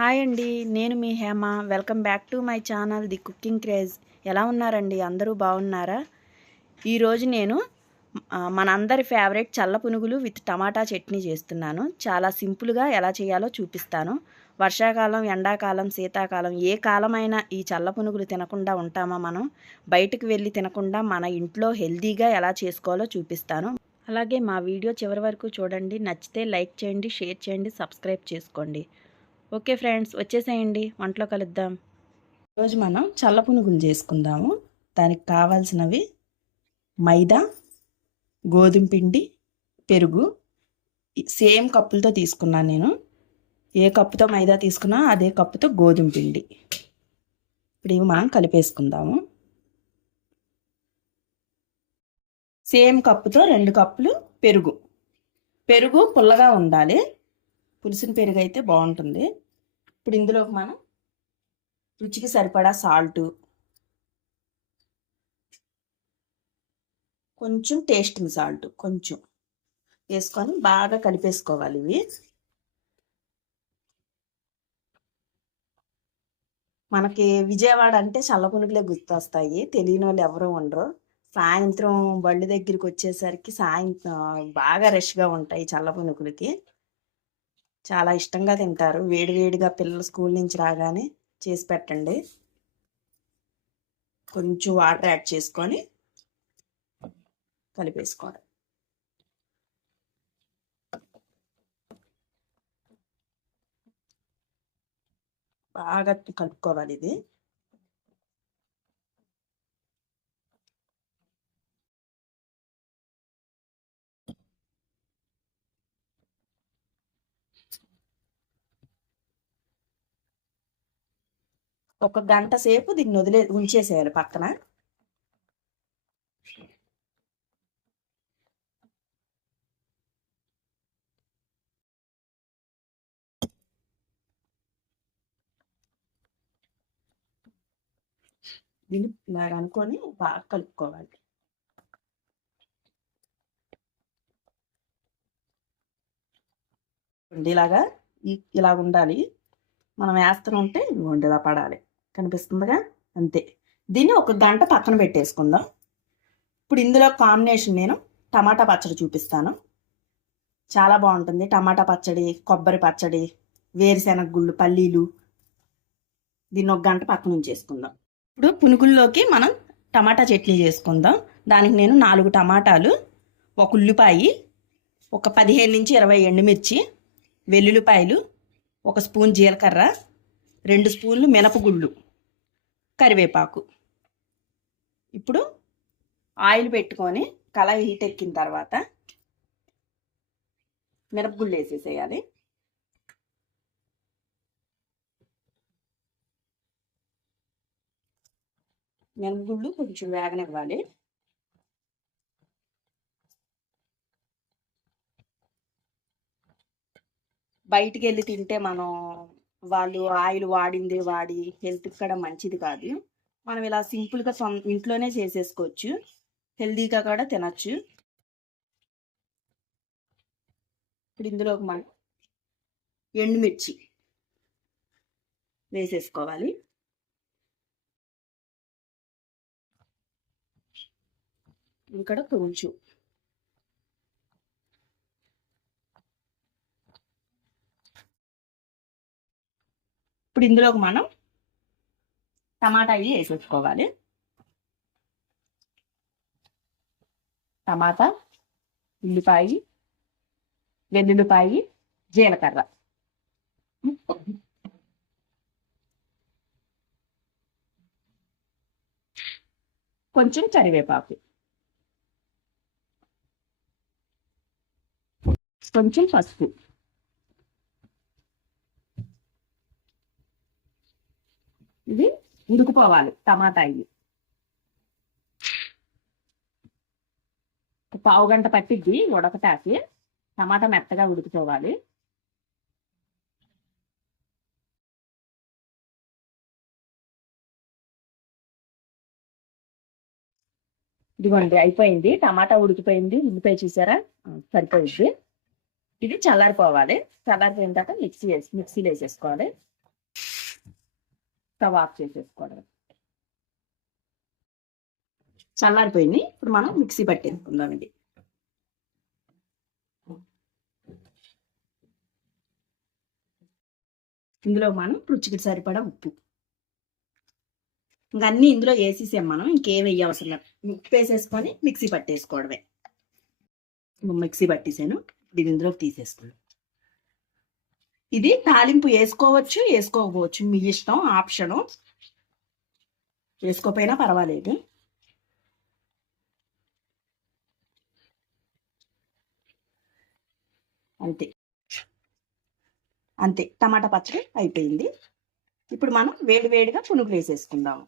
Hi అండి నేను మీ Hema. Welcome back to my channel the cooking craze. ఎలా ఉన్నారండి? అందరూ బాగున్నారా? ఈరోజు నేను మనందరి ఫేవరెట్ చల్ల పునుగులు విత్ టమాటా చట్నీ చేస్తున్నాను. చాలా సింపుల్గా ఎలా చేయాలో చూపిస్తాను. వర్షాకాలం ఎండాకాలం శీతాకాలం ఏ కాలమైనా ఈ చల్ల పునుగులు తినకుండా ఉంటామా మనం? బయటకు వెళ్ళి తినకుండా మన ఇంట్లో హెల్తీగా ఎలా చేసుకోవాలో చూపిస్తాను. అలాగే మా వీడియో చివరి వరకు చూడండి. నచ్చితే లైక్ చేయండి షేర్ చేయండి సబ్స్క్రైబ్ చేసుకోండి. ఓకే ఫ్రెండ్స్ వచ్చేసేయండి. వంటలో కలుద్దాం. ఈరోజు మనం చల్ల పునుగులు చేసుకుందాము. దానికి కావాల్సినవి మైదా గోధుమ పిండి పెరుగు. సేమ్ కప్పులతో తీసుకున్నాను నేను. ఏ కప్పుతో మైదా తీసుకున్నా అదే కప్పుతో గోధుమ పిండి. ఇప్పుడు ఇవి మనం కలిపేసుకుందాము. సేమ్ కప్పుతో రెండు కప్పులు పెరుగు. పెరుగు పుల్లగా ఉండాలి. పులిసిన పెరుగు అయితే బాగుంటుంది. ఇప్పుడు ఇందులోకి మనం రుచికి సరిపడా సాల్టు కొంచెం టేస్టింగ్ సాల్ట్ కొంచెం వేసుకొని బాగా కలిపేసుకోవాలి ఇవి. మనకి విజయవాడ అంటే చల్లపునుగులే గుర్తొస్తాయి. తెలియని వాళ్ళు ఎవరు ఉండరు. సాయంత్రం బళ్ళు దగ్గరికి వచ్చేసరికి సాయంత్రం బాగా రష్గా ఉంటాయి చల్లపునుగులకి. చాలా ఇష్టంగా తింటారు. వేడివేడిగా పిల్లలు స్కూల్ నుంచి రాగానే చేసి పెట్టండి. కొంచెం వాటర్ యాడ్ చేసుకొని కలిపేసుకోవాలి. బాగా కలుపుకోవాలి ఇది. ఒక గంట సేపు దీన్ని వదిలే ఉంచేసేయాలి పక్కన. దీన్ని అనుకొని బాగా కలుపుకోవాలి. ఉండేలాగా ఇలాగా ఇలా ఉండాలి. మనం వేస్తూనే ఉంటే ఇదిగోండి ఇలా పడాలి. కనిపిస్తుందిగా? అంతే. దీన్ని ఒక గంట పక్కన పెట్టేసుకుందాం. ఇప్పుడు ఇందులో కాంబినేషన్ నేను టమాటా పచ్చడి చూపిస్తాను. చాలా బాగుంటుంది. టమాటా పచ్చడి కొబ్బరి పచ్చడి వేరుశెనగ గుళ్ళు పల్లీలు. దీన్ని ఒక గంట పక్కన ఉంచేసుకుందాం. ఇప్పుడు పునుగుల్లోకి మనం టమాటా చట్నీ చేసుకుందాం. దానికి నేను నాలుగు టమాటాలు ఒక ఉల్లిపాయి ఒక పదిహేను నుంచి ఇరవై ఎండుమిర్చి వెల్లుల్లిపాయలు ఒక స్పూన్ జీలకర్ర రెండు స్పూన్లు మినపగుళ్ళు. కరివేపాకు. ఇప్పుడు ఆయిల్ పెట్టుకొని కళాయి హీట్ ఎక్కిన తర్వాత మినపగుళ్ళు వేసేసేయాలి. మినపగుళ్ళు కొంచెం వేగనివ్వాలి. బయటికి వెళ్ళి తింటే మనం వాళ్ళు ఆయిల్ వాడిందే వాడి హెల్త్ కూడా మంచిది కాదు. మనం ఇలా సింపుల్గా సొం- ఇంట్లోనే చేసేసుకోవచ్చు. హెల్తీగా కూడా తినచ్చు. ఇప్పుడు ఇందులో ఒక మన ఎండుమిర్చి వేసేసుకోవాలి. ఇక్కడ కొంచెం ఇప్పుడు ఇందులోకి మనం టమాటా ఇవి వేసేసుకోవాలి. టమాటా ఉల్లిపాయి వెల్లుల్లిపాయి జీలకర్ర. కొంచెం కరివేపాకు. కొంచెం పసుపు ఇది ఉడికిపోవాలి టమాటా ఇవి పావు గంట పట్టిద్ది ఉడకటాకి టమాటా మెత్తగా ఉడికిపోవాలి. ఇదిగోండి అయిపోయింది. టమాటా ఉడికిపోయింది. ఉల్లిపాయ చూసారా? సరిపోయింది. ఇది చల్లారిపోవాలి. చల్లారిపోయిన తర్వాత మిక్సీ వేసి మిక్సీలో వేసేసుకోవాలి. స్టవ్ ఆఫ్ చేసేసుకోవడం చల్లారిపోయింది. ఇప్పుడు మనం మిక్సీ పట్టేసుకుందామండి. ఇందులో మనం రుచికి సరిపడా ఉప్పు. ఇంకా అన్నీ ఇందులో వేసేసాం మనం. ఇంకేం వేయ అవసరం లేదు. ఉప్పు వేసేసుకొని మిక్సీ పట్టేసుకోవడమే. మిక్సీ పట్టేసాను. దీని ఇందులోకి తీసేసుకున్నాను ఇది తాలింపు వేసుకోవచ్చు వేసుకోకపోవచ్చు. మీ ఇష్టం ఆప్షను. వేసుకోపోయినా పర్వాలేదు. అంతే. అంతే. టమాటా పచ్చడి అయిపోయింది. ఇప్పుడు మనం వేడి వేడిగా పునుగులు వేసేసుకుందాం.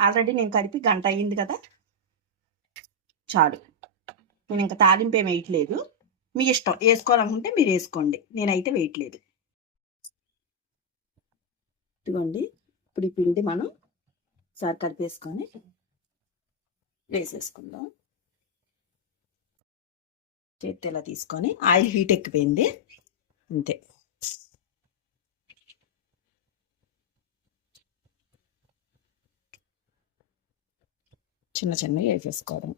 ఆల్రెడీ నేను కలిపి గంట అయ్యింది కదా. చాలు. నేను ఇంకా తాలింపు ఏమి వేయట్లేదు. మీ ఇష్టం. వేసుకోవాలనుకుంటే మీరు వేసుకోండి. నేనైతే వేయట్లేదు. ఇదిగోండి ఇప్పుడు ఈ పిండి మనం సార్ కలిపేసుకొని వేసేసుకుందాం. చేతి ఇలా తీసుకొని ఆయిల్ హీట్ ఎక్కిపోయింది. అంతే. చిన్న చిన్నవి వేసేసుకోవడం.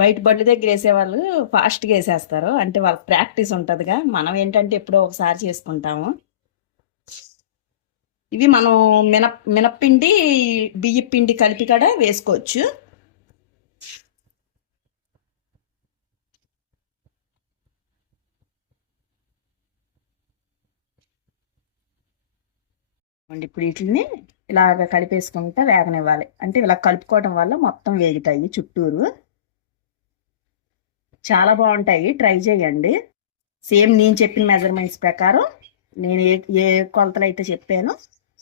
బయట బళ్ళు దగ్గర వేసేవాళ్ళు ఫాస్ట్గా వేసేస్తారు. అంటే వాళ్ళకి ప్రాక్టీస్ ఉంటుందిగా. మనం ఏంటంటే ఎప్పుడో ఒకసారి చేసుకుంటాము. ఇవి మనం మినప్ మినప్పిండి బియ్య పిండి కలిపి కూడా వేసుకోవచ్చు. ఇప్పుడు వీటిని ఇలాగ కలిపేసుకుంటా వేగనివ్వాలి. అంటే ఇలా కలుపుకోవడం వల్ల మొత్తం వేగుతాయి చుట్టూరు. చాలా బాగుంటాయి. ట్రై చేయండి. సేమ్ నేను చెప్పిన మెజర్మెంట్స్ ప్రకారం నేను ఏ ఏ కొలతలు అయితే చెప్పాను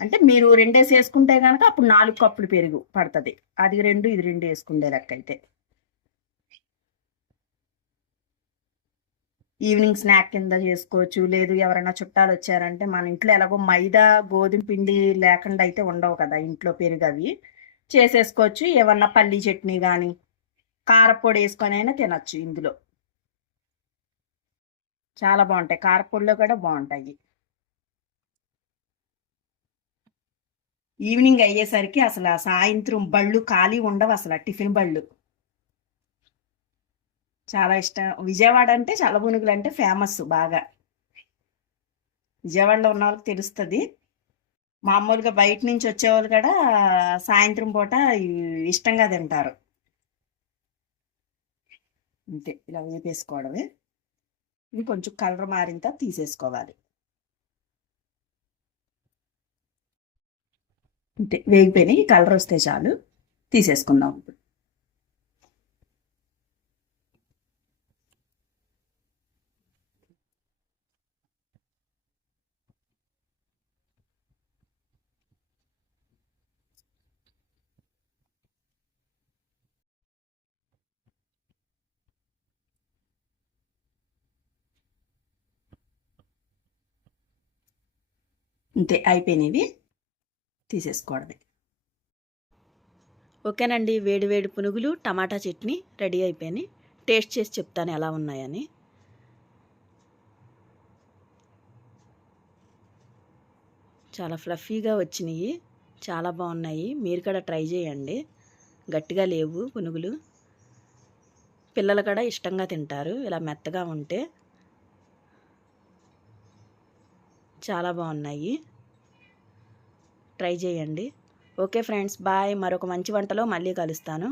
అంటే మీరు రెండేసి వేసుకుంటే కనుక అప్పుడు నాలుగు కప్పులు పెరుగు పడుతుంది. అది రెండు ఇది రెండు వేసుకుండే లెక్క అయితే. ఈవినింగ్ స్నాక్ కింద చేసుకోవచ్చు. లేదు ఎవరైనా చుట్టాలు వచ్చారంటే మన ఇంట్లో ఎలాగో మైదా గోధుమ పిండి లేకుండా అయితే ఉండవు కదా ఇంట్లో పెరుగు అవి. చేసేసుకోవచ్చు. ఏమన్నా పల్లీ చట్నీ కానీ కారపొడి వేసుకొని అయినా తినచ్చు ఇందులో. చాలా బాగుంటాయి. కారపొడిలో కూడా బాగుంటాయి. ఈవినింగ్ అయ్యేసరికి అసలు సాయంత్రం బళ్ళు ఖాళీ ఉండవు అసలు టిఫిన్ బళ్ళు. చాలా ఇష్టం. విజయవాడ అంటే చలబునుగులు అంటే ఫేమస్ బాగా. విజయవాడలో ఉన్న వాళ్ళకి తెలుస్తుంది. మామూలుగా బయట నుంచి వచ్చేవాళ్ళు కూడా సాయంత్రం పూట ఇష్టంగా తింటారు. అంతే ఇలా వేపేసుకోవడమే. ఇది కొంచెం కలర్ మారింత తీసేసుకోవాలి. అంతే వేగిపోయినాయి. కలర్ వస్తే చాలు. తీసేసుకుందాం ఇప్పుడు. అంతే అయిపోయినవి తీసేసుకోవడమే. ఓకేనండి వేడి వేడి పునుగులు టమాటా చట్నీ రెడీ అయిపోయినాయి. టేస్ట్ చేసి చెప్తాను ఎలా ఉన్నాయని. చాలా ఫ్లఫీగా వచ్చినాయి చాలా బాగున్నాయి. మీరు కూడా ట్రై చేయండి. గట్టిగా లేవు పునుగులు. పిల్లలు కూడా ఇష్టంగా తింటారు. ఇలా మెత్తగా ఉంటే చాలా బాగున్నాయి. ట్రై చేయండి. Okay friends bye. మరొక మంచి వంటలో మళ్ళీ కలుస్తాను.